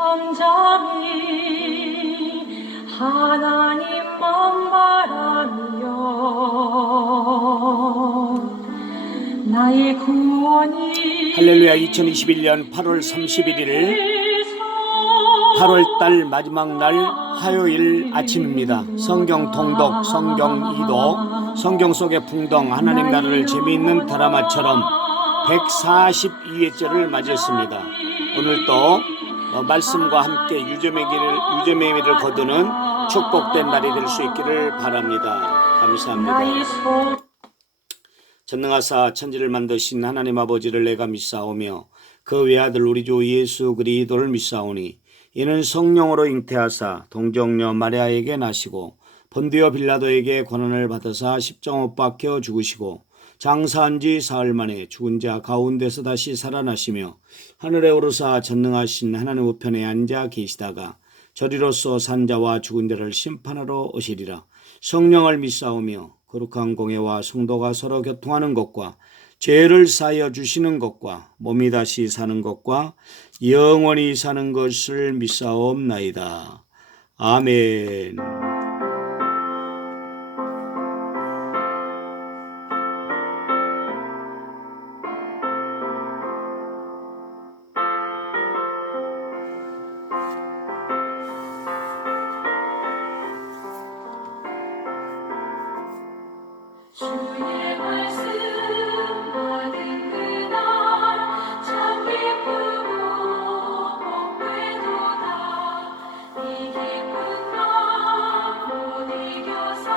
잠잠히 하나님만 바라며 나의 구원이 할렐루야. 2021년 8월 31일 8월달 마지막 날 화요일 아침입니다. 성경 통독, 성경 이독, 성경 속의 풍덩, 하나님 나라를 재미있는 드라마처럼 142회째를 맞이했습니다. 오늘 또 말씀과 함께 유죄의 미를 거두는 축복된 날이 될 수 있기를 바랍니다. 감사합니다. 전능하사 천지를 만드신 하나님 아버지를 내가 믿사오며 그 외아들 우리 주 예수 그리스도를 믿사오니 이는 성령으로 잉태하사 동정녀 마리아에게 나시고 본디오 빌라도에게 고난을 받으사 십자못 박혀 죽으시고 장사한 지 사흘 만에 죽은 자 가운데서 다시 살아나시며 하늘에 오르사 전능하신 하나님 우편에 앉아 계시다가 저리로서 산자와 죽은 자를 심판하러 오시리라. 성령을 믿사오며 거룩한 공예와 성도가 서로 교통하는 것과 죄를 사하여 주시는 것과 몸이 다시 사는 것과 영원히 사는 것을 믿사옵나이다. 아멘. 주의 말씀 받은 그날 참 기쁘고 복되도다. 이 기쁜 맘 못 이겨서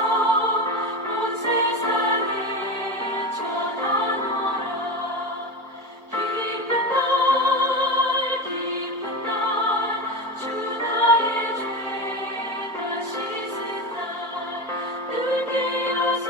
온 세상에 전하노라. 기쁜 날 주 나의 죄 다 씻은 날 늘 깨어서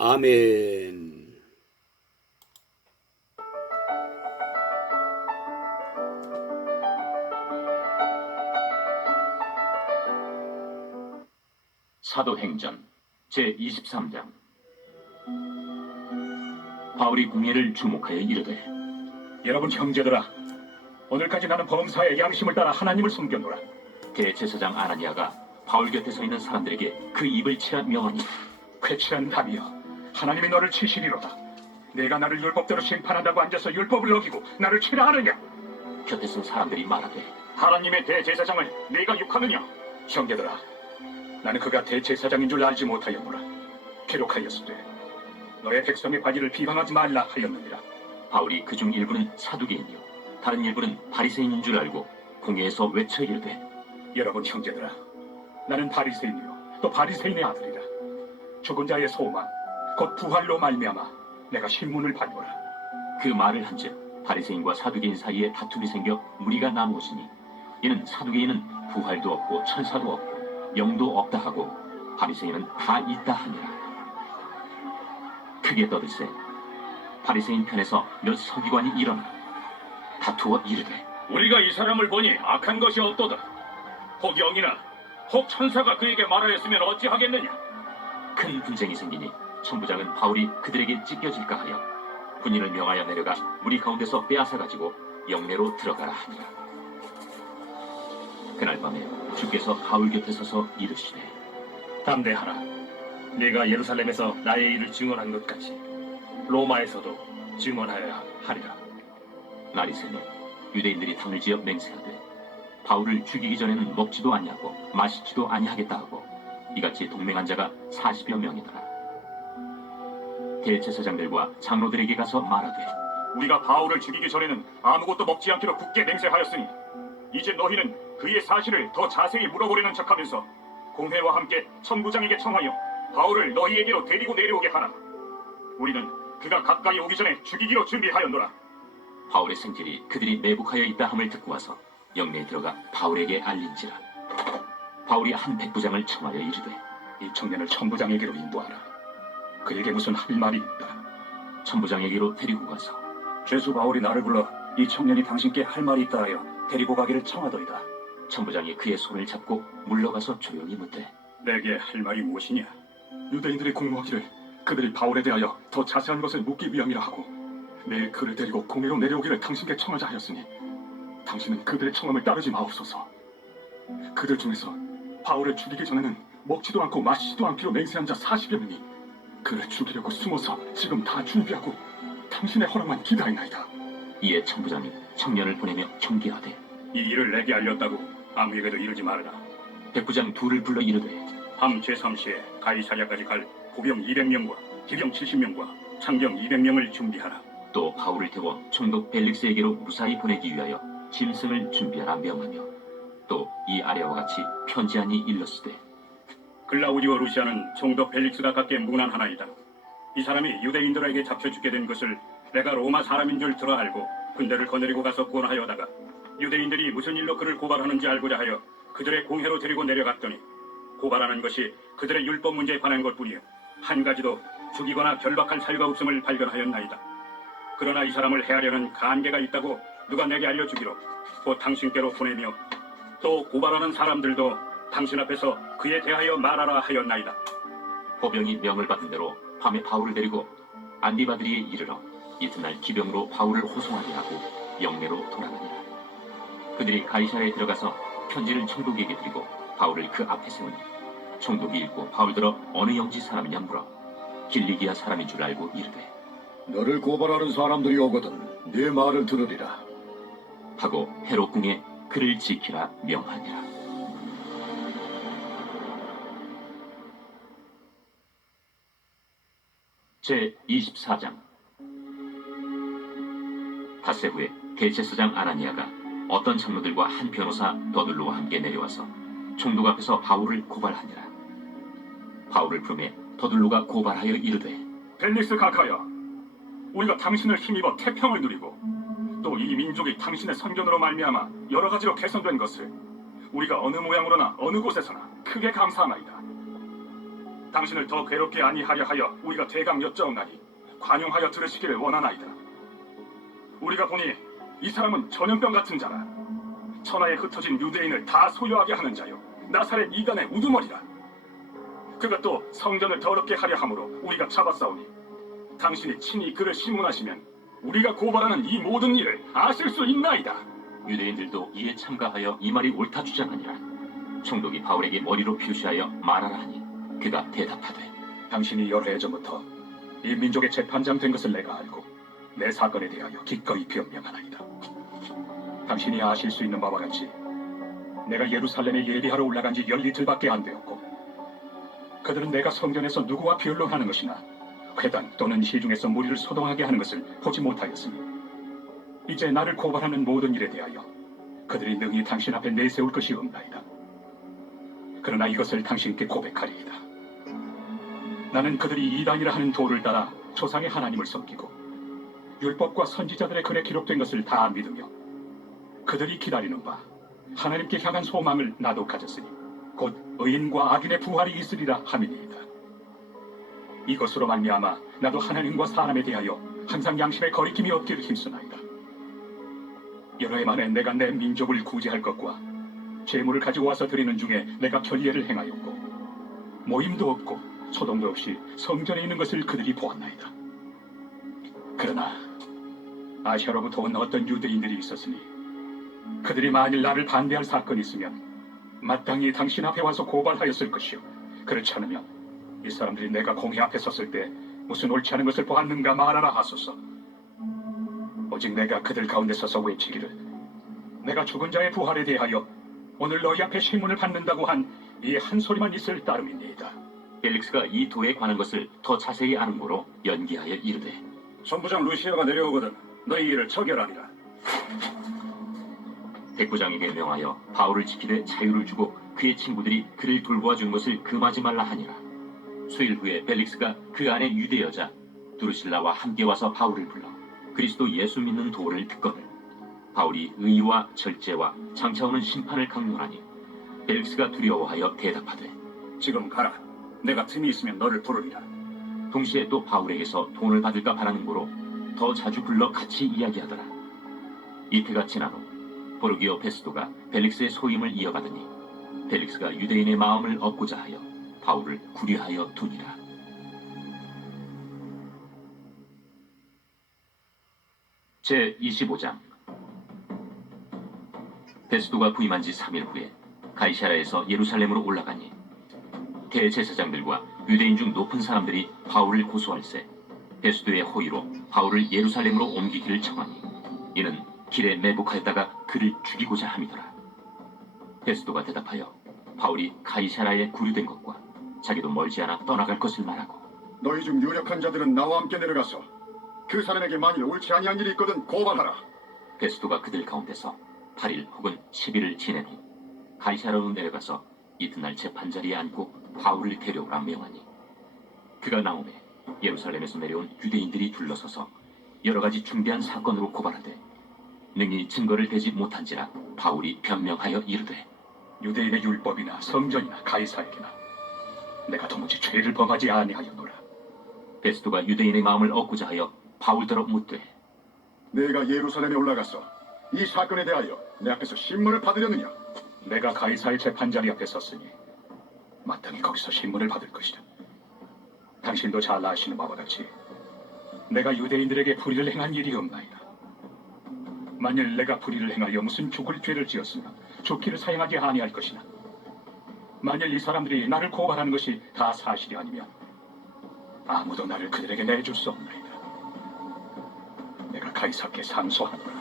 아멘. 사도행전 제23장. 바울이 궁예를 주목하여 이르되, 여러분 형제들아, 오늘까지 나는 범사의 양심을 따라 하나님을 섬겼노라. 대제사장 아나니아가 바울 곁에 서 있는 사람들에게 그 입을 치라 명하니, 괴치한 답이여, 하나님이 너를 치시리로다. 내가 나를 율법대로 심판한다고 앉아서 율법을 어기고 나를 치라 하느냐? 곁에 선 사람들이 말하되, 하나님의 대제사장을 네가 욕하느냐? 형제들아, 나는 그가 대제사장인 줄 알지 못하였노라. 기록하였으되 너의 백성의 관리를 비방하지 말라 하였느니라. 바울이 그중 일부는 사두개인이요 다른 일부는 바리새인인 줄 알고 궁예에서 외쳐 이르되, 여러분 형제들아, 나는 바리새인이요 또 바리새인의 아들이라. 죽은 자의 소망 곧 부활로 말미암아 내가 신문을 받노라. 그 말을 한즉 바리새인과 사두개인 사이에 다툼이 생겨 무리가 나누어지니, 이는 사두개인은 부활도 없고 천사도 없고 영도 없다 하고 바리새인은 다 있다 하니라. 크게 떠들세 바리새인 편에서 몇 서기관이 일어나 다투어 이르되, 우리가 이 사람을 보니 악한 것이 없도다. 혹 영이나 혹 천사가 그에게 말하였으면 어찌하겠느냐? 큰 분쟁이 생기니 천부장은 바울이 그들에게 찢겨질까 하여 군인을 명하여 내려가 무리 가운데서 빼앗아가지고 영내로 들어가라 하니라. 그날 밤에 주께서 바울 곁에 서서 이르시되, 담대하라. 네가 예루살렘에서 나의 일을 증언한 것 같이 로마에서도 증언하여야 하리라. 날이 새매 유대인들이 당을 지어 맹세하되 바울을 죽이기 전에는 먹지도 아니하고 마시지도 아니하겠다 하고 이같이 동맹한 자가 40여 명이더라. 대제사장들과 장로들에게 가서 말하되 우리가 바울을 죽이기 전에는 아무것도 먹지 않기로 굳게 맹세하였으니 이제 너희는 그의 사실을 더 자세히 물어보려는 척하면서 공회와 함께 천부장에게 청하여 바울을 너희에게로 데리고 내려오게 하라. 우리는 그가 가까이 오기 전에 죽이기로 준비하였노라. 바울의 생질이 그들이 매복하여 있다 함을 듣고 와서 영내에 들어가 바울에게 알린지라. 바울이 한 백부장을 청하여 이르되 이 청년을 천부장에게로 인도하라. 그에게 무슨 할 말이 있다. 천부장에게로 데리고 가서 죄수 바울이 나를 불러 이 청년이 당신께 할 말이 있다 하여 데리고 가기를 청하더이다. 천부장이 그의 손을 잡고 물러가서 조용히 묻되 내게 할 말이 무엇이냐? 유대인들이 공모하기를 그들이 바울에 대하여 더 자세한 것을 묻기 위함이라 하고 내일 그를 데리고 공회로 내려오기를 당신께 청하자 하였으니 당신은 그들의 청함을 따르지 마옵소서. 그들 중에서 바울을 죽이기 전에는 먹지도 않고 마시지도 않기로 맹세한 자 40여 명이 그를 죽이려고 숨어서 지금 다 준비하고 당신의 허락만 기다리나이다. 이에 천부장이 청년을 보내며 경계하되 이 일을 내게 알렸다고 아무에게도 이르지 말아라. 백부장 둘을 불러 이르되 밤 제3시에 가이사랴까지 갈 보병 200명과 기병 70명과 창병 200명을 준비하라. 또 바울을 태워 총독 벨릭스에게로 무사히 보내기 위하여 짐승을 준비하라 명하며 또 이 아래와 같이 편지하니 일렀으되 글라우디오 루시아는 총독 벨릭스가 갖게 무난하나이다. 이 사람이 유대인들에게 잡혀 죽게 된 것을 내가 로마 사람인 줄 들어 알고 군대를 거느리고 가서 구원하여다가 유대인들이 무슨 일로 그를 고발하는지 알고자 하여 그들의 공회로 데리고 내려갔더니 고발하는 것이 그들의 율법 문제에 관한 것뿐이요 한 가지도 죽이거나 결박할 사유가 없음을 발견하였나이다. 그러나 이 사람을 해하려는 간계가 있다고 누가 내게 알려주기로 곧 당신께로 보내며 또 고발하는 사람들도 당신 앞에서 그에 대하여 말하라 하였나이다. 보병이 명을 받은 대로 밤에 바울을 데리고 안디바드리에 이르러 이튿날 기병으로 바울을 호송하게 하고 영내로 돌아가니라. 그들이 가이사랴에 들어가서 편지를 총독에게 드리고 바울을 그 앞에 세우니 총독이 읽고 바울더러 어느 영지 사람이냐 물어 길리기아 사람인 줄 알고 이르되 너를 고발하는 사람들이 오거든 네 말을 들으리라. 하고 헤롯 궁에 그를 지키라 명하니라. 제 24장. 닷새 후에 대제사장 아나니아가 어떤 장로들과 한 변호사 더둘로와 함께 내려와서 총독 앞에서 바울을 고발하니라. 바울을 부르매 더둘로가 고발하여 이르되 벨릭스 각하여, 우리가 당신을 힘입어 태평을 누리고 또 이 민족이 당신의 선견으로 말미암아 여러 가지로 개선된 것을 우리가 어느 모양으로나 어느 곳에서나 크게 감사하나이다. 당신을 더 괴롭게 아니하려 하여 우리가 대강 여짜옵나니 관용하여 들으시기를 원하나이다. 우리가 보니 이 사람은 전염병 같은 자라. 천하에 흩어진 유대인을 다 소유하게 하는 자요 나사렛 이단의 우두머리라. 그가 또 성전을 더럽게 하려 함으로 우리가 잡아싸우니 당신이 친히 그를 심문하시면 우리가 고발하는 이 모든 일을 아실 수 있나이다. 유대인들도 이에 참가하여 이 말이 옳다 주장하니라. 총독이 바울에게 머리로 표시하여 말하라 하니 그가 대답하되 당신이 여러 해 전부터 이 민족의 재판장 된 것을 내가 알고 내 사건에 대하여 기꺼이 변명하나이다. 당신이 아실 수 있는 바와 같이 내가 예루살렘에 예비하러 올라간 지 열이틀밖에 안 되었고 그들은 내가 성전에서 누구와 변론하는 것이나 회당 또는 시중에서 무리를 소동하게 하는 것을 보지 못하였으니 이제 나를 고발하는 모든 일에 대하여 그들이 능히 당신 앞에 내세울 것이 없나이다. 그러나 이것을 당신께 고백하리이다. 나는 그들이 이단이라 하는 도를 따라 조상의 하나님을 섬기고 율법과 선지자들의 글에 기록된 것을 다 믿으며 그들이 기다리는 바 하나님께 향한 소망을 나도 가졌으니 곧 의인과 악인의 부활이 있으리라 함이니이다. 이것으로 말미암아 나도 하나님과 사람에 대하여 항상 양심에 거리낌이 없기를 힘쓰나이다. 여러 해 만에 내가 내 민족을 구제할 것과 재물을 가지고 와서 드리는 중에 내가 결례를 행하였고 모임도 없고 소동도 없이 성전에 있는 것을 그들이 보았나이다. 그러나 아시아로부터 온 어떤 유대인들이 있었으니 그들이 만일 나를 반대할 사건이 있으면 마땅히 당신 앞에 와서 고발하였을 것이요 그렇지 않으면 이 사람들이 내가 공회 앞에 섰을 때 무슨 옳지 않은 것을 보았는가 말하라 하소서. 오직 내가 그들 가운데 서서 외치기를 내가 죽은 자의 부활에 대하여 오늘 너희 앞에 신문을 받는다고 한 이 한 소리만 있을 따름입니다. 벨릭스가 이 도에 관한 것을 더 자세히 아는 고로 연기하여 이르되 선부장 루시아가 내려오거든 너희 일을 처결하리라. 백부장에게 명하여 바울을 지키되 자유를 주고 그의 친구들이 그를 돌보아 준 것을 금하지 말라 하니라. 수일 후에 벨릭스가 그 안에 유대 여자 두루실라와 함께 와서 바울을 불러 그리스도 예수 믿는 도를 듣거늘 바울이 의와 절제와 장차 오는 심판을 강론하니 벨릭스가 두려워하여 대답하되 지금 가라. 내가 틈이 있으면 너를 부르리라. 동시에 또 바울에게서 돈을 받을까 바라는 고로 더 자주 불러 같이 이야기하더라. 이태가 지난 후 보르기오 페스도가 벨릭스의 소임을 이어가더니 벨릭스가 유대인의 마음을 얻고자 하여 바울을 구류하여 두니라. 제 25장. 페스도가 부임한 지 3일 후에 가이사라에서 예루살렘으로 올라가니 대제사장들과 유대인 중 높은 사람들이 바울을 고소할세 페스도의 호의로 바울을 예루살렘으로 옮기기를 청하니 이는 길에 매복하였다가 그를 죽이고자 함이더라. 페스도가 대답하여 바울이 가이사라에 구류된 것과 자기도 멀지 않아 떠나갈 것을 말하고 너희 중 유력한 자들은 나와 함께 내려가서 그 사람에게 만일 옳지 아니한 일이 있거든 고발하라. 페스도가 그들 가운데서 8일 혹은 10일을 지낸 후 가이사라로 내려가서 이튿날 재판 자리에 앉고 바울을 데려오라 명하니 그가 나오매 예루살렘에서 내려온 유대인들이 둘러서서 여러 가지 중대한 사건으로 고발하되 능히 증거를 대지 못한지라 바울이 변명하여 이르되 유대인의 율법이나 성전이나 가이사에게나 내가 도무지 죄를 범하지 아니하였노라. 베스도가 유대인의 마음을 얻고자 하여 바울더러 묻되 내가 예루살렘에 올라가서 이 사건에 대하여 내 앞에서 신문을 받으려느냐? 내가 가이사의 재판자리 앞에 섰으니 마땅히 거기서 신문을 받을 것이다. 당신도 잘 아시는 바와 같이 내가 유대인들에게 불의를 행한 일이 없나이다. 만일 내가 불의를 행하여 무슨 죽을 죄를 지었으면 죽기를 사용하지 아니할 것이나 만일 이 사람들이 나를 고발하는 것이 다 사실이 아니면 아무도 나를 그들에게 내줄 수 없나이다. 내가 가이사께 상소하노라.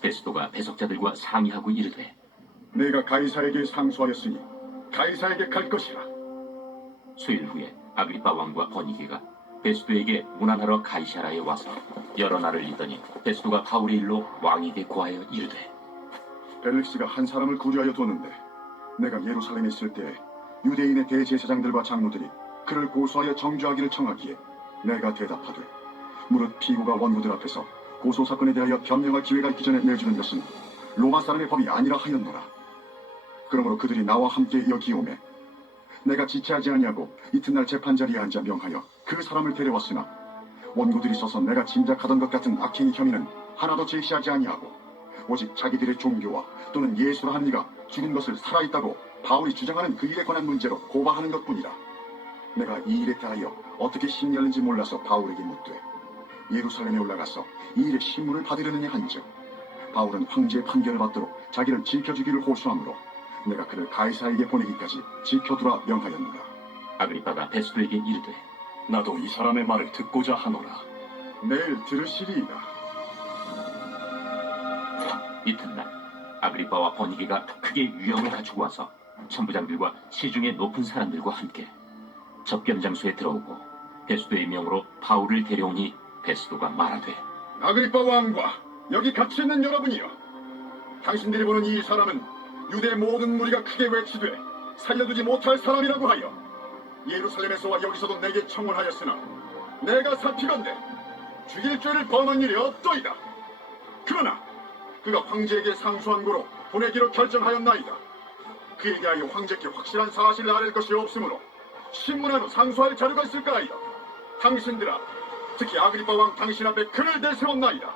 베스도가 배석자들과 상의하고 이르되 내가 가이사에게 상소하였으니 가이사에게 갈 것이라. 수일 후에 아그리빠 왕과 버니게가 베스도에게 문안하러 가이사라에 와서 여러 날을 있더니 베스도가 바울의 일로 왕에게 고하여 이르되 벨릭스가 한 사람을 구류하여 뒀는데 내가 예루살렘에 있을 때 유대인의 대제사장들과 장로들이 그를 고소하여 정죄하기를 청하기에 내가 대답하되 무릇 피고가 원고들 앞에서 고소 사건에 대하여 변명할 기회가 있기 전에 내주는 것은 로마 사람의 법이 아니라 하였노라. 그러므로 그들이 나와 함께 여기 오매 내가 지체하지 아니하고 이튿날 재판 자리에 앉아 명하여 그 사람을 데려왔으나 원고들이 서서 내가 짐작하던 것 같은 악행의 혐의는 하나도 제시하지 아니하고 오직 자기들의 종교와 또는 예수라 하는 이가 죽은 것을 살아있다고 바울이 주장하는 그 일에 관한 문제로 고발하는 것뿐이라. 내가 이 일에 대하여 어떻게 심리하는지 몰라서 바울에게 묻되 예루살렘에 올라가서 이 일의 신문을 받으려느냐 한즉 바울은 황제의 판결을 받도록 자기를 지켜주기를 호소하므로 내가 그를 가이사에게 보내기까지 지켜두라 명하였노라. 아그리빠가 베스도에게 이르되 나도 이 사람의 말을 듣고자 하노라. 내일 들으시리이다. 이튿날 아그리빠와 버니게가 크게 유영을 갖추고 와서 천부장들과 시중의 높은 사람들과 함께 접견장소에 들어오고 베스도의 명으로 바울을 데려오니 베스도가 말하되 아그리빠 왕과 여기 같이 있는 여러분이여, 당신들이 보는 이 사람은 유대 모든 무리가 크게 외치되 살려두지 못할 사람이라고 하여 예루살렘에서와 여기서도 내게 청원하였으나 내가 살피건대 죽일 죄를 범한 일이 없도이다. 그러나 그가 황제에게 상소한 고로 보내기로 결정하였나이다. 그에 대하여 황제께 확실한 사실을 알릴 것이 없으므로 신문하는 상소할 자료가 있을까 하여 당신들아, 특히 아그리빠 왕 당신 앞에 그를 내세웠나이다.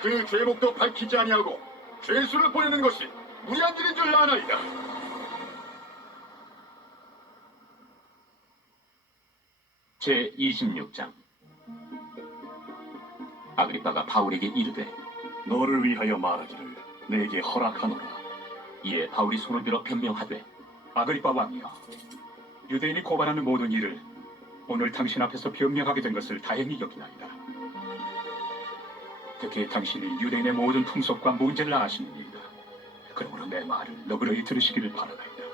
그 죄목도 밝히지 아니하고 죄수를 보내는 것이 무리한 일인 줄 아나이다. 제 26장. 아그리빠가 바울에게 이르되 너를 위하여 말하기를 내게 허락하노라. 이에 바울이 손을 들어 변명하되 아그리빠 왕이여, 유대인이 고발하는 모든 일을 오늘 당신 앞에서 변명하게 된 것을 다행히 여기나이다. 특히 당신이 유대인의 모든 풍속과 문제를 아십니다. 그러므로 내 말을 너그러이 들으시기를 바라나이다.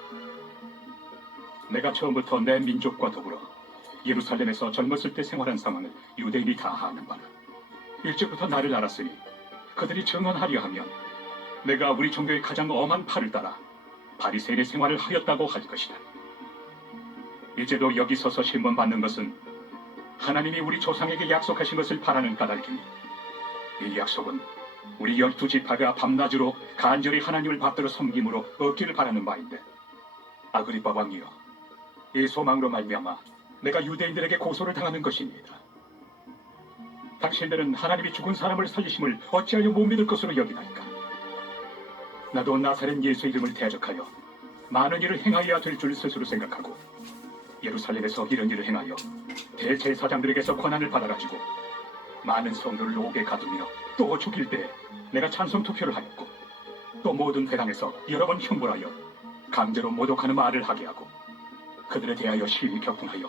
내가 처음부터 내 민족과 더불어 예루살렘에서 젊었을 때 생활한 상황을 유대인이 다 아는 바라. 일찍부터 나를 알았으니 그들이 증언하려 하면 내가 우리 종교의 가장 엄한 팔을 따라 바리새인의 생활을 하였다고 할 것이다. 이제도 여기 서서 신문 받는 것은 하나님이 우리 조상에게 약속하신 것을 바라는 까닭이니 이 약속은 우리 12지파가 밤낮으로 간절히 하나님을 받들어 섬김으로 얻기를 바라는 바인데, 아그리빠 왕이여, 이 소망으로 말미암아 내가 유대인들에게 고소를 당하는 것입니다. 당신들은 하나님이 죽은 사람을 살리심을 어찌하여 못 믿을 것으로 여기나이까? 나도 나사렛 예수 이름을 대적하여 많은 일을 행하여야 될 줄 스스로 생각하고 예루살렘에서 이런 일을 행하여 대제사장들에게서 권한을 받아가지고 많은 성도를 옥에 가두며 또 죽일 때 내가 찬성 투표를 하였고, 또 모든 회당에서 여러 번 형벌하여 강제로 모독하는 말을 하게 하고 그들에 대하여 심히 격분하여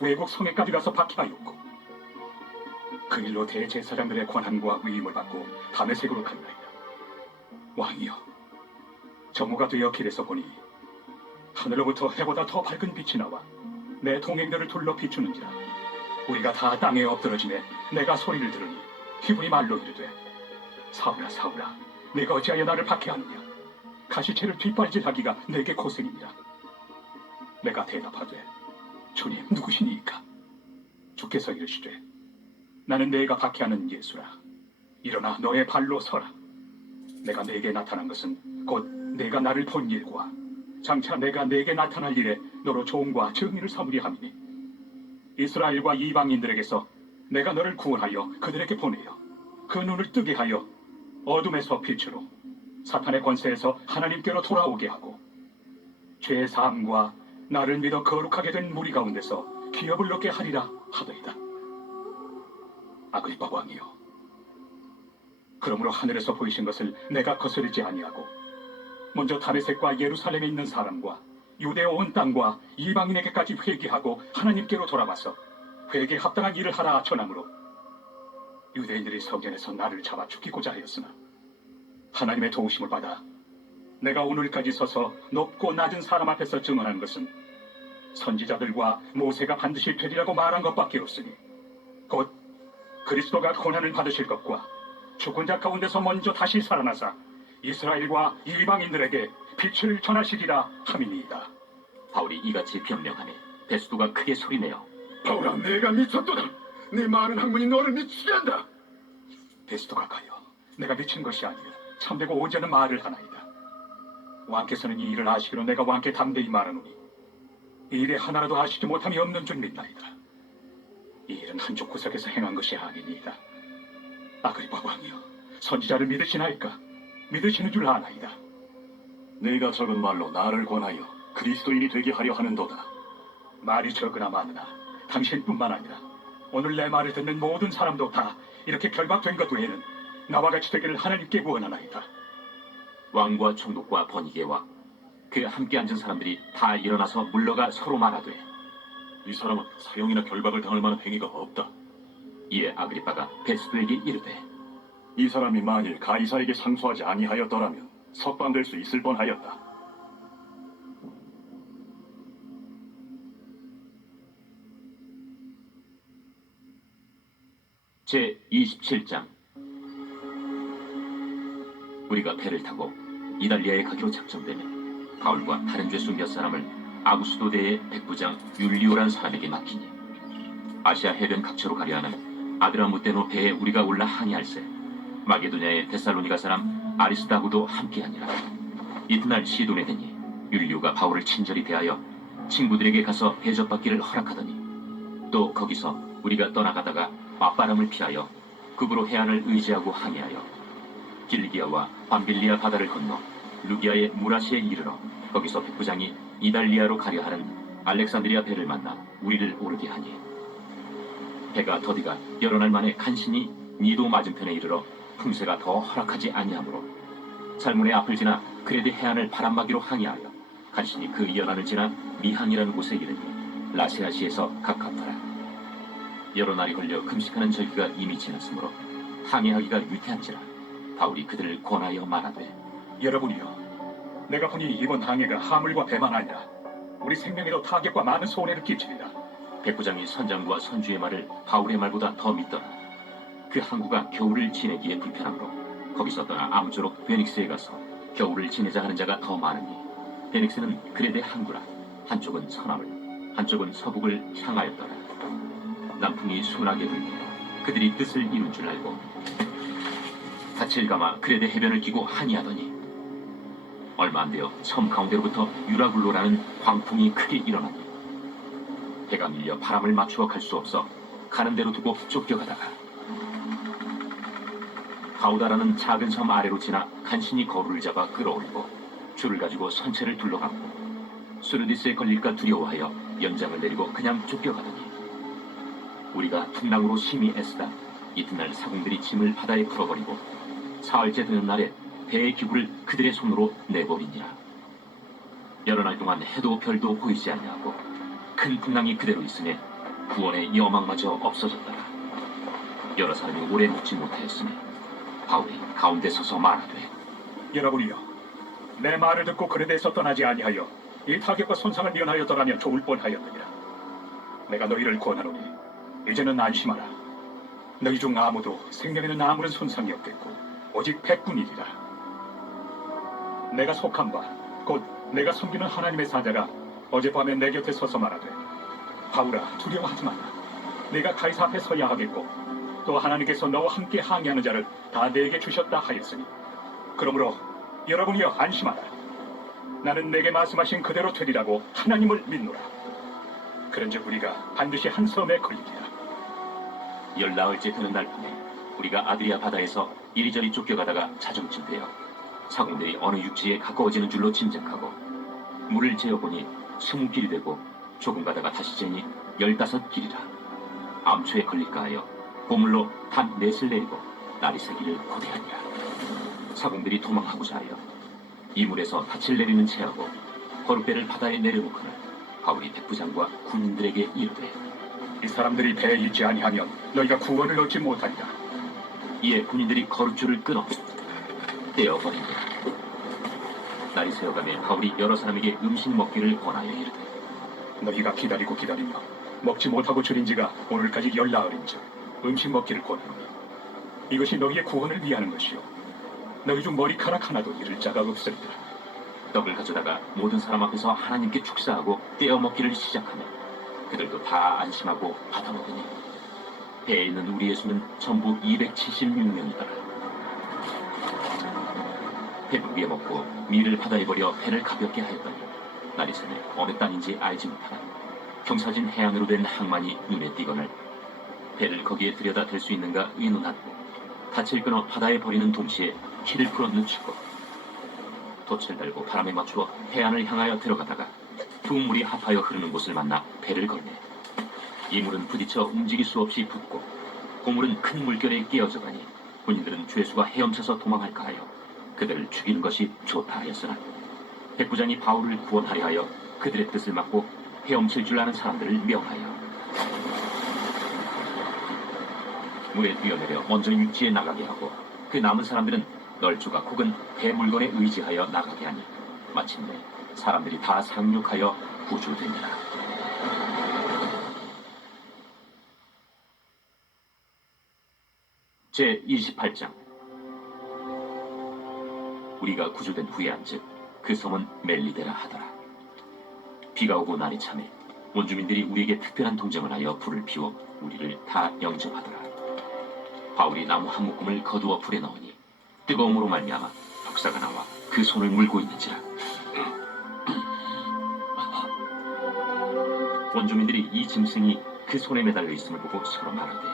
외국 성에까지 가서 박해하였고, 그 일로 대제사장들의 권한과 위임을 받고 다메섹으로 갔나이다. 왕이여, 정오가 되어 길에서 보니 하늘로부터 해보다 더 밝은 빛이 나와 내 동행들을 둘러 비추는지라. 우리가 다 땅에 엎드러지매 내가 소리를 들으니 히브리 말로 이르되, 사울아 사울아, 내가 어찌하여 나를 박해하느냐? 가시채를 뒷발질하기가 내게 고생이니라. 내가 대답하되, 주님 누구시니이까? 주께서 이르시되, 나는 내가 박해하는 예수라. 일어나 너의 발로 서라. 내가 내게 나타난 것은 곧 내가 나를 본 일과 장차 내가 내게 나타날 일에 너로 종과 증인을 삼으리 함이니, 이스라엘과 이방인들에게서 내가 너를 구원하여 그들에게 보내어 그 눈을 뜨게 하여 어둠에서 빛으로 사탄의 권세에서 하나님께로 돌아오게 하고, 죄 사함과 나를 믿어 거룩하게 된 무리 가운데서 기업을 얻게 하리라 하더이다. 아그리빠 왕이여, 그러므로 하늘에서 보이신 것을 내가 거스르지 아니하고 먼저 다메섹과 예루살렘에 있는 사람과 유대 온 땅과 이방인에게까지 회개하고 하나님께로 돌아와서 회개에 합당한 일을 하라 전함으로 유대인들이 성전에서 나를 잡아 죽이고자 하였으나 하나님의 도우심을 받아 내가 오늘까지 서서 높고 낮은 사람 앞에서 증언한 것은 선지자들과 모세가 반드시 되리라고 말한 것밖에 없으니, 곧 그리스도가 고난을 받으실 것과 죽은 자 가운데서 먼저 다시 살아나사 이스라엘과 이방인들에게 빛을 전하시리라 함이니이다. 바울이 이같이 변명하니 베스도가 크게 소리내어, 바울아, 내가 미쳤도다. 네 많은 학문이 너를 미치게 한다. 베스도가 가여, 내가 미친 것이 아니라 참되고 오지 않은 말을 하나이다. 왕께서는 이 일을 아시기로 내가 왕께 담대히 말하노니 이 일에 하나라도 아시지 못함이 없는 줄 믿나이다. 이 일은 한쪽 구석에서 행한 것이 아니니이다. 아그리빠 왕이여, 선지자를 믿으시나이까? 믿으시는 줄 아나이다. 네가 적은 말로 나를 권하여 그리스도인이 되게 하려 하는도다. 말이 적으나 많으나 당신뿐만 아니라 오늘 내 말을 듣는 모든 사람도 다 이렇게 결박된 것 외에는 나와 같이 되기를 하나님께 구원하나이다. 왕과 총독과 번이게와 그 함께 앉은 사람들이 다 일어나서 물러가 서로 말하되, 이 사람은 사형이나 결박을 당할 만한 행위가 없다. 이에 아그리빠가 베스도에게 이르되, 이 사람이 만일 가이사에게 상소하지 아니하였더라면 석방될 수 있을 뻔하였다. 제 27장. 우리가 배를 타고 이달리아에 가기로 작정되면 바울과 다른 죄수 몇 사람을 아구스도대의 백부장 율리오란 사람에게 맡기니, 아시아 해변 각처로 가려 하는 아드라무테노 배에 우리가 올라 항해할세 마게도냐의 데살로니가 사람 아리스다고도 함께하니라. 이튿날 시돈에 되니 율리오가 바울을 친절히 대하여 친구들에게 가서 대접받기를 허락하더니, 또 거기서 우리가 떠나가다가 맞바람을 피하여 극으로 해안을 의지하고 항해하여 길리기아와 밤빌리아 바다를 건너 루기아의 무라시에 이르러 거기서 백부장이 이달리아로 가려 하는 알렉산드리아 배를 만나 우리를 오르게 하니, 배가 더디가 여러 날 만에 간신히 니도 맞은편에 이르러 풍세가 더 허락하지 아니하므로 살문의 앞을 지나 크레드 해안을 바람막이로 항해하여 간신히 그 연안을 지나 미항이라는 곳에 이르니 라세아시에서 가깝더라. 여러 날이 걸려 금식하는 절기가 이미 지났으므로 항해하기가 유태한지라 바울이 그들을 권하여 말하되 여러분이여, 내가 보니 이번 항해가 하물과 배만 아니라 우리 생명에도 타격과 많은 손해를 끼치리라. 백부장이 선장과 선주의 말을 바울의 말보다 더 믿더라. 그 항구가 겨울을 지내기에 불편하므로 거기서 떠나 아무쪼록 베닉스에 가서 겨울을 지내자 하는 자가 더 많으니 베닉스는 그레데 항구라. 한쪽은 서남을 한쪽은 서북을 향하였더라. 남풍이 순하게 불고 그들이 뜻을 이룬 줄 알고 닻을 감아 그레데 해변을 끼고 항해하더니 얼마 안 되어 섬 가운데로부터 유라굴로라는 광풍이 크게 일어나니 배가 밀려 바람을 맞추어 갈 수 없어 가는 대로 두고 쫓겨가다가 가우다라는 작은 섬 아래로 지나 간신히 거루를 잡아 끌어올리고 줄을 가지고 선체를 둘러감고 수르디스에 걸릴까 두려워하여 연장을 내리고 그냥 쫓겨가더니 우리가 풍랑으로 심히 애쓰다 이튿날 사공들이 짐을 바다에 풀어버리고 사흘째 되는 날에 배의 기구를 그들의 손으로 내버리니라. 여러 날 동안 해도 별도 보이지 아니하고 큰 풍랑이 그대로 있으니 구원의 여망마저 없어졌더라. 여러 사람이 오래 묵지 못하였으니 바울이 가운데 서서 말하되 여러분이여, 내 말을 듣고 그레데에서 떠나지 아니하여 이 타격과 손상을 면하였더라면 좋을 뻔하였느니라. 내가 너희를 권하노니 이제는 안심하라. 너희 중 아무도 생명에는 아무런 손상이 없겠고 오직 백군이리라. 내가 속한 바 곧 내가 섬기는 하나님의 사자가 어젯밤에 내 곁에 서서 말하되 바울아, 두려워하지 마라. 내가 가이사 앞에 서야 하겠고 또 하나님께서 너와 함께 항해하는 자를 다 내게 주셨다 하였으니 그러므로 여러분이여 안심하라. 나는 내게 말씀하신 그대로 되리라고 하나님을 믿노라. 그런즉 우리가 반드시 한 섬에 걸리리라. 열나흘째 되는 날 밤에 우리가 아드리아 바다에서 이리저리 쫓겨가다가 자정쯤 되어 사공들이 어느 육지에 가까워지는 줄로 짐작하고 물을 재어보니 20길이 되고 조금 가다가 다시 재니 15길이라. 암초에 걸릴까 하여 보물로 단 넷을 내리고 날이 새기를 고대하니라. 사공들이 도망하고자 하여 이물에서 닻을 내리는 채하고 거룻배를 바다에 내려놓거늘 바울이 백부장과 군인들에게 이르되 이 사람들이 배에 있지 아니하면 너희가 구원을 얻지 못하리라. 이에 군인들이 거룻줄을 끊어 떼어버린다. 날이 새어가며 바울이 여러 사람에게 음식 먹기를 권하여 이르되 너희가 기다리고 기다리며 먹지 못하고 줄인 지가 오늘까지 열나흘인즉 음식 먹기를 권하노니 이것이 너희의 구원을 위하는 것이요 너희 중 머리카락 하나도 잃을 자가 없으리라. 떡을 가져다가 모든 사람 앞에서 하나님께 축사하고 떼어 먹기를 시작하며 그들도 다 안심하고 받아 먹으니 배에 있는 우리의 수는 전부 276명이더라. 배부르게 먹고 밀을 바다에 버려 배를 가볍게 하였더니 날이 새며 어느 땅인지 알지 못하나 경사진 해안으로 된 항만이 눈에 띄거늘 배를 거기에 들여다 댈 수 있는가 의논하고 닻을 끊어 바다에 버리는 동시에 키를 풀어 늦추고 돛을 달고 바람에 맞추어 해안을 향하여 들어가다가 두 물이 합하여 흐르는 곳을 만나 배를 걸매 이 물은 부딪혀 움직일 수 없이 붓고 고물은 큰 물결에 끼어져 가니 군인들은 죄수가 헤엄쳐서 도망할까 하여 그들을 죽이는 것이 좋다 하였으나 백부장이 바울을 구원하려 하여 그들의 뜻을 막고 헤엄칠 줄 아는 사람들을 명하여 물에 뛰어내려 먼저 육지에 나가게 하고 그 남은 사람들은 널조각 혹은 배 물건에 의지하여 나가게 하니 마침내 사람들이 다 상륙하여 구조되니라. 제 28장. 우리가 구조된 후에 한즉 그 섬은 멜리데라 하더라. 비가 오고 날이 차매 원주민들이 우리에게 특별한 동정을 하여 불을 피워 우리를 다 영접하더라. 바울이 나무 한 묶음을 거두어 불에 넣으니 뜨거움으로 말미암아 벽사가 나와 그 손을 물고 있는지라. 원주민들이 이 짐승이 그 손에 매달려 있음을 보고 서로 말하되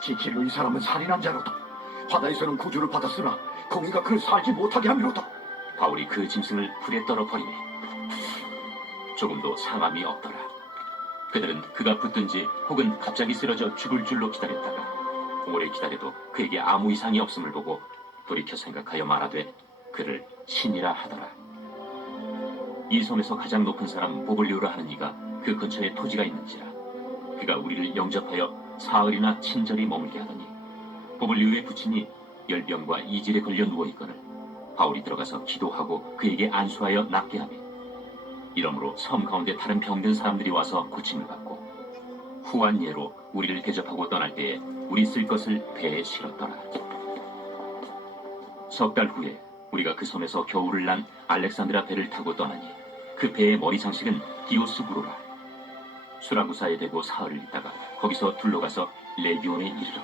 진실로 이 사람은 살인한 자로다. 바다에서는 구주를 받았으나 공의가 그를 살지 못하게 함이로다. 바울이 그 짐승을 불에 떨어 버리매 조금도 상함이 없더라. 그들은 그가 붙든지 혹은 갑자기 쓰러져 죽을 줄로 기다렸다가 오래 기다려도 그에게 아무 이상이 없음을 보고 돌이켜 생각하여 말하되 그를 신이라 하더라. 이 섬에서 가장 높은 사람 보블리오라 하는 이가 그 근처에 토지가 있는지라 그가 우리를 영접하여 사흘이나 친절히 머물게 하더니 고블리우에 붙이니 열병과 이질에 걸려 누워있거늘 바울이 들어가서 기도하고 그에게 안수하여 낫게 하며 이러므로 섬 가운데 다른 병든 사람들이 와서 고침을 받고 후한 예로 우리를 대접하고 떠날 때에 우리 쓸 것을 배에 실었더라. 석 달 후에 우리가 그 섬에서 겨울을 난 알렉산드라 배를 타고 떠나니 그 배의 머리 장식은 디오스구로라. 수라구사에 대고 사흘을 있다가 거기서 둘러가서 레기온에 이르러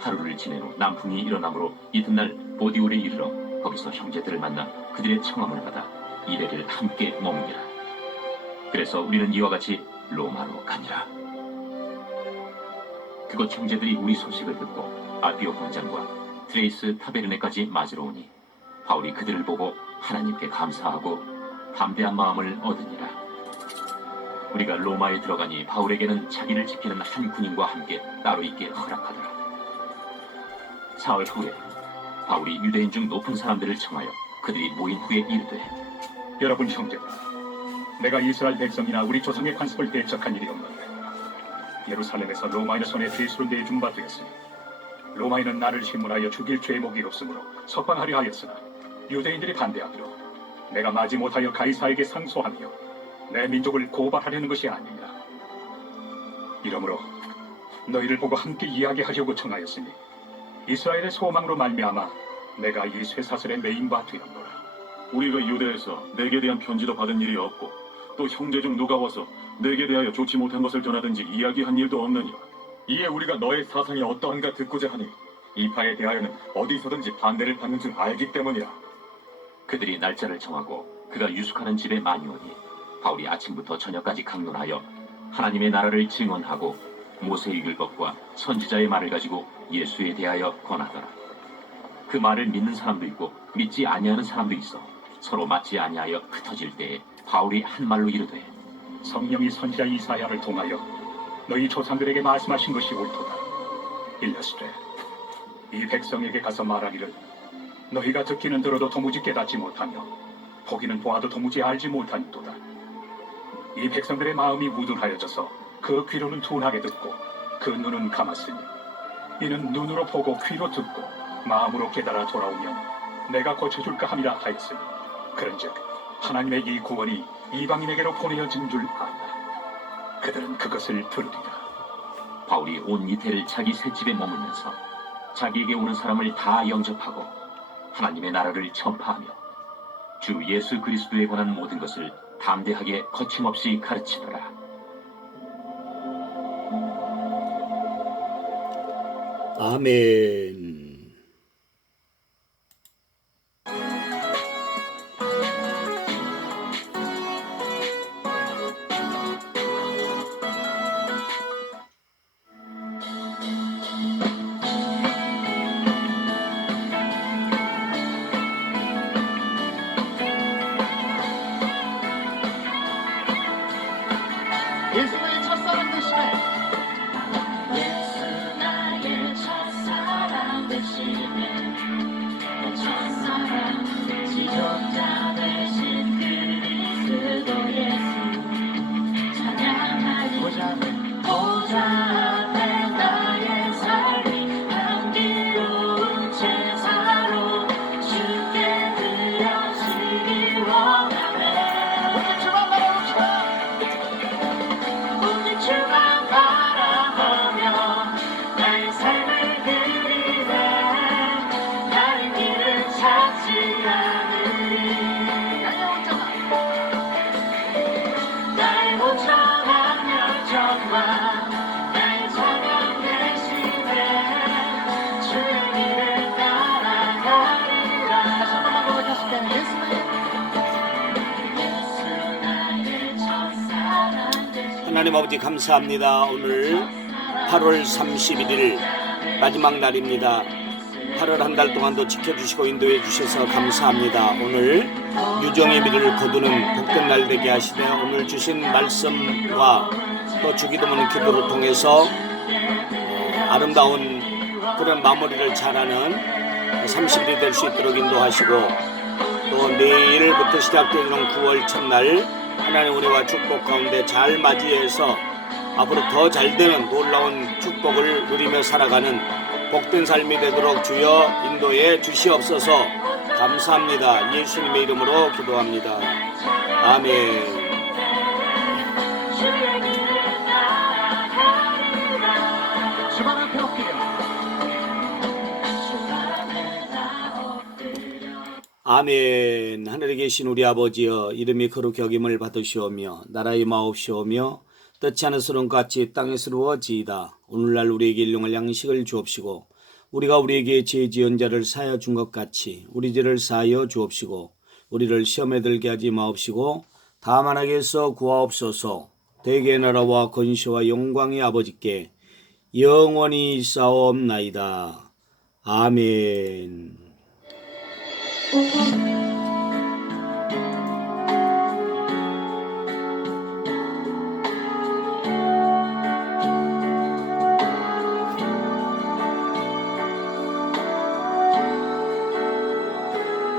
하루를 지낸 후 남풍이 일어나므로 이튿날 보디올에 이르러 거기서 형제들을 만나 그들의 청함을 받아 이래를 함께 머무니라. 그래서 우리는 이와 같이 로마로 가니라. 그곳 형제들이 우리 소식을 듣고 아비오 공장과 트레이스 타베르네까지 맞으러 오니 바울이 그들을 보고 하나님께 감사하고 담대한 마음을 얻으니라. 우리가 로마에 들어가니 바울에게는 자기를 지키는 한 군인과 함께 따로 있게 허락하더라. 사흘 후에 바울이 유대인 중 높은 사람들을 청하여 그들이 모인 후에 이르되 여러분 형제들아, 내가 이스라엘 백성이나 우리 조상의 관습을 대적한 일이 없는데 예루살렘에서 로마인의 손에 죄수로 내준 바 되었으니 로마인은 나를 신문하여 죽일 죄목이 없으므로 석방하려 하였으나 유대인들이 반대하기로 내가 마지 못하여 가이사에게 상소하며 내 민족을 고발하려는 것이 아니니라. 이러므로 너희를 보고 함께 이야기하려고 청하였으니 이스라엘의 소망으로 말미암아 내가 이 쇠사슬에 매인 바 되었노라. 우리가 유대에서 내게 대한 편지도 받은 일이 없고 또 형제 중 누가 와서 내게 대하여 좋지 못한 것을 전하든지 이야기한 일도 없느니라. 이에 우리가 너의 사상이 어떠한가 듣고자 하니 이 파에 대하여는 어디서든지 반대를 받는 줄 알기 때문이라. 그들이 날짜를 정하고 그가 유숙하는 집에 많이 오니 바울이 아침부터 저녁까지 강론하여 하나님의 나라를 증언하고 모세의 율법과 선지자의 말을 가지고 예수에 대하여 권하더라. 그 말을 믿는 사람도 있고 믿지 아니하는 사람도 있어 서로 맞지 아니하여 흩어질 때에 바울이 한 말로 이르되 성령이 선지자 이사야를 통하여 너희 조상들에게 말씀하신 것이 옳도다. 일러스되 이 백성에게 가서 말하기를 너희가 듣기는 들어도 도무지 깨닫지 못하며 보기는 보아도 도무지 알지 못하니도다. 이 백성들의 마음이 우둔하여져서 그 귀로는 둔하게 듣고 그 눈은 감았으니 이는 눈으로 보고 귀로 듣고 마음으로 깨달아 돌아오면 내가 고쳐줄까 함이라 하였으니 그런즉 하나님의 이 구원이 이방인에게로 보내어진 줄 아나 그들은 그것을 들으리라. 바울이 온 이태를 자기 셋집에 머물면서 자기에게 오는 사람을 다 영접하고 하나님의 나라를 전파하며 주 예수 그리스도에 관한 모든 것을 담대하게 거침없이 가르치더라. 아멘. 예수의 첫사랑 되시네. 예수 나의 첫사랑 되시네. 내 첫사랑 지존자 되신 그리스도 예수 찬양하리 보좌 앞에 나의 삶이 향기로운 제사로 주께 드려지기 원하네. 오늘 주만 바라봅시다. 오직 주만 바라보며 나의 삶을 드리네. 다른 길은 찾지 않으리. 나의 무천한 열정과 나의 찬양 대신에 주의 길을 따라가리라. 다시 한 번만 고백하실게요. 예수 나의 첫사랑 되시네. 하나님 아버지 감사합니다. 오늘 8월 31일 마지막 날입니다. 8월 한 달 동안도 지켜주시고 인도해 주셔서 감사합니다. 오늘 유정의 미를 거두는 복된 날 되게 하시되 오늘 주신 말씀과 또 주기도문 기도를 통해서 아름다운 그런 마무리를 잘하는 30일이 될 수 있도록 인도하시고 또 내일부터 시작되는 9월 첫날 하나님 우리와 축복 가운데 잘 맞이해서 앞으로 더 잘되는 놀라운 축복을 누리며 살아가는 복된 삶이 되도록 주여 인도해 주시옵소서. 감사합니다. 예수님의 이름으로 기도합니다. 아멘. 주의 길을 따라가리라 주만 앞에 엎드려 주 앞에 나 엎드려 아멘. 하늘에 계신 우리 아버지여, 이름이 거룩히 여김을 받으시오며 나라의 마옵시오며 뜻지 않으스러운 같이 땅에서 이루어지이다. 오늘날 우리에게 일용할 양식을 주옵시고 우리가 우리에게 죄 지은 자를 사하여 준 것 같이 우리 죄를 사하여 주옵시고 우리를 시험에 들게 하지 마옵시고 다만 악에서 구하옵소서. 대개의 나라와 권세와 영광의 아버지께 영원히 있사옵나이다. 아멘.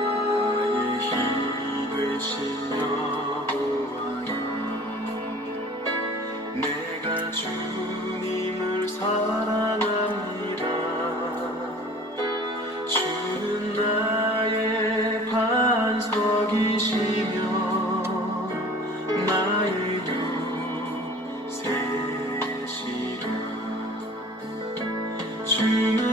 나의 힘이 되신 여호와여 내가 주님을 사랑합니다 주는 나의 반석이시며 나의 요새시라 주는